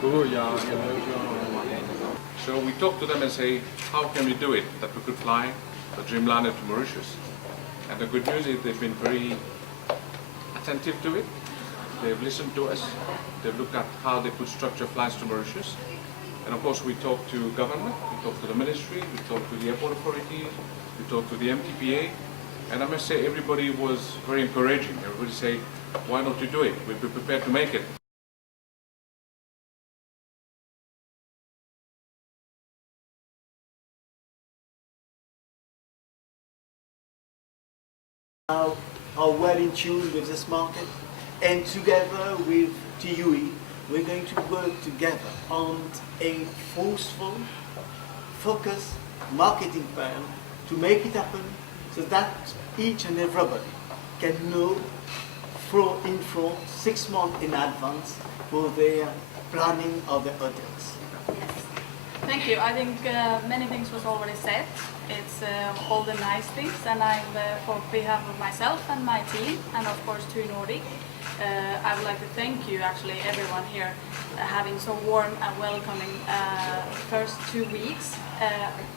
So we talk to them and say, how can we do it that we could fly the Dreamliner to Mauritius? And the good news is they've been very attentive to it. They've listened to us. They've looked at how they could structure flights to Mauritius. And of course we talk to government, we talk to the ministry, we talk to the airport authorities, we talk to the MTPA. And I must say everybody was very encouraging. Everybody said, why not you do it? We'll be prepared to make it. Are well in tune with this market, and together with TUI, we're going to work together on a forceful, focused marketing plan to make it happen so that each and everybody can know in front 6 months in advance for their planning of the hotels. Yes. Thank you. I think many things was already said. It's all the nice things, and I'm, for behalf of myself and my team, and of course TUI Nordic, I would like to thank you, actually everyone here, having so warm and welcoming first 2 weeks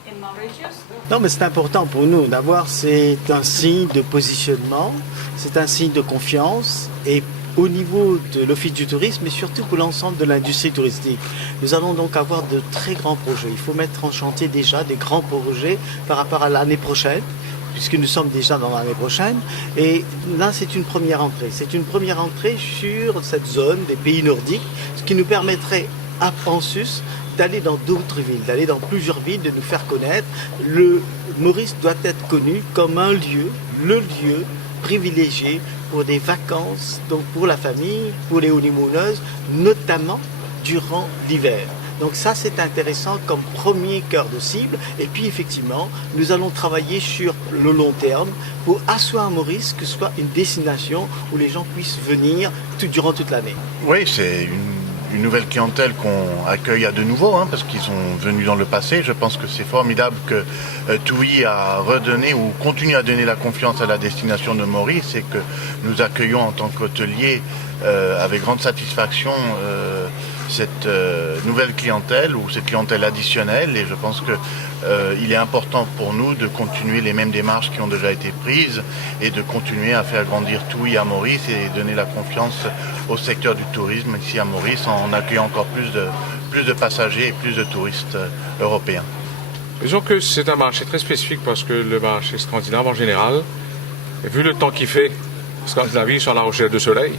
in Mauritius. Non, mais c'est important pour nous d'avoir, c'est un signe de positionnement, c'est un signe de confiance, et au niveau de l'Office du tourisme, mais surtout pour l'ensemble de l'industrie touristique. Nous allons donc avoir de très grands projets. Il faut mettre en chantier déjà des grands projets par rapport à l'année prochaine, puisque nous sommes déjà dans l'année prochaine. Et là, c'est une première entrée. C'est une première entrée sur cette zone des pays nordiques, ce qui nous permettrait, en sus, d'aller dans d'autres villes, d'aller dans plusieurs villes, de nous faire connaître. Le Maurice doit être connu comme un lieu, le lieu privilégié pour des vacances, donc pour la famille, pour les honeymooneuses, notamment durant l'hiver. Donc ça, c'est intéressant comme premier cœur de cible. Et puis effectivement, nous allons travailler sur le long terme pour asseoir Maurice que ce soit une destination où les gens puissent venir durant toute l'année. Oui, c'est une nouvelle clientèle qu'on accueille à de nouveau, parce qu'ils sont venus dans le passé. Je pense que c'est formidable que TUI a redonné ou continue à donner la confiance à la destination de Maurice, et que nous accueillons en tant qu'hôtelier avec grande satisfaction cette nouvelle clientèle ou cette clientèle additionnelle. Et je pense que il est important pour nous de continuer les mêmes démarches qui ont déjà été prises et de continuer à faire grandir TUI à Maurice et donner la confiance au secteur du tourisme ici à Maurice en accueillant encore plus de passagers et plus de touristes européens. Disons que c'est un marché très spécifique parce que le marché scandinave en général, vu le temps qu'il fait, Scandinavie sont à la recherche de soleil.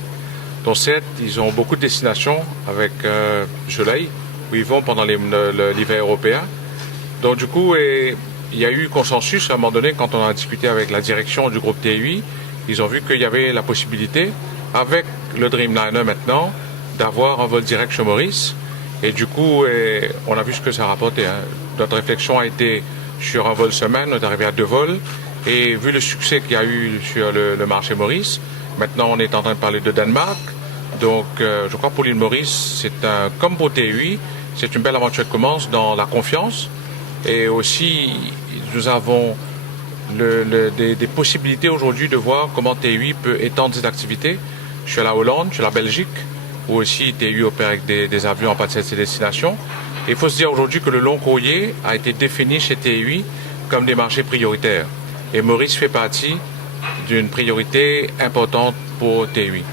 Donc certes, ils ont beaucoup de destinations avec du soleil où ils vont pendant l'hiver européen. Donc du coup, il y a eu consensus à un moment donné quand on a discuté avec la direction du groupe TUI. Ils ont vu qu'il y avait la possibilité, avec le Dreamliner maintenant, d'avoir un vol direct chez Maurice. Et du coup, on a vu ce que ça rapportait. Notre réflexion a été sur un vol semaine, on est arrivé à 2 vols. Et vu le succès qu'il y a eu sur le marché Maurice, maintenant on est en train de parler de Danemark. Donc je crois pour l'île Maurice, comme pour TUI, c'est une belle aventure qui commence dans la confiance. Et aussi, nous avons des possibilités aujourd'hui de voir comment TUI peut étendre ses activités sur la Hollande, sur la Belgique, où aussi TUI opère avec des avions en partie de ces destinations. Et il faut se dire aujourd'hui que le long courrier a été défini chez TUI comme des marchés prioritaires. Et Maurice fait partie d'une priorité importante pour TUI.